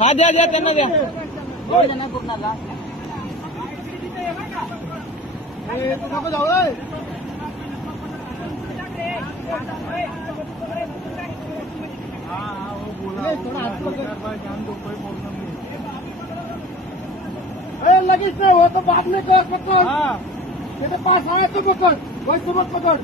हा द्या द्या त्यांना द्या नको जाऊ लगेच नाही हो तो बाद में कर पकड़ तेरे पास आए तो पकड़ वही सुबह पकड़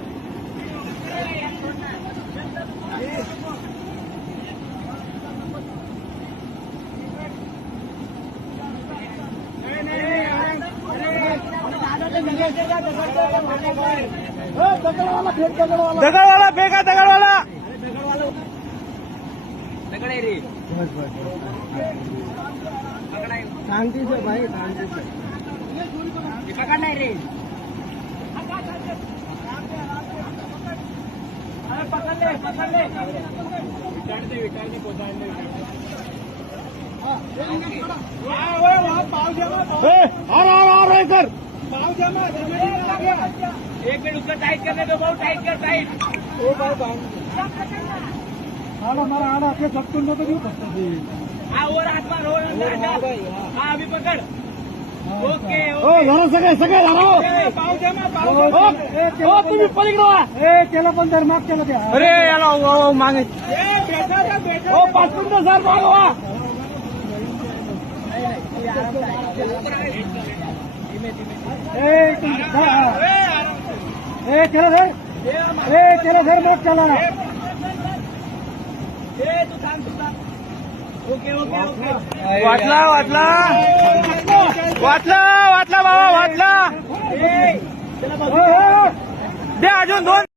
दगड़वाला फेंका दगड़वाला दगड़े रे शांति से भाई शांति से पकड़ना रे पकड़ ले विटाने को सर एक मिनट उसका टाइट करने दो बहुत टाइट कर टाइट हमारा आड़ा के सब तुम तो नहीं सकते हाँ और हाथ मार हाँ अभी पकड़ ओके ओके सगळे सगळे तुम्ही पलीकडे त्याला पण जर माग केलं द्या अरे याला मागे 5 मिनिटं सर मागवा चला घर मत चला वाटला वाटला वाटला वाटला बाबा वाटला द्या अजून 2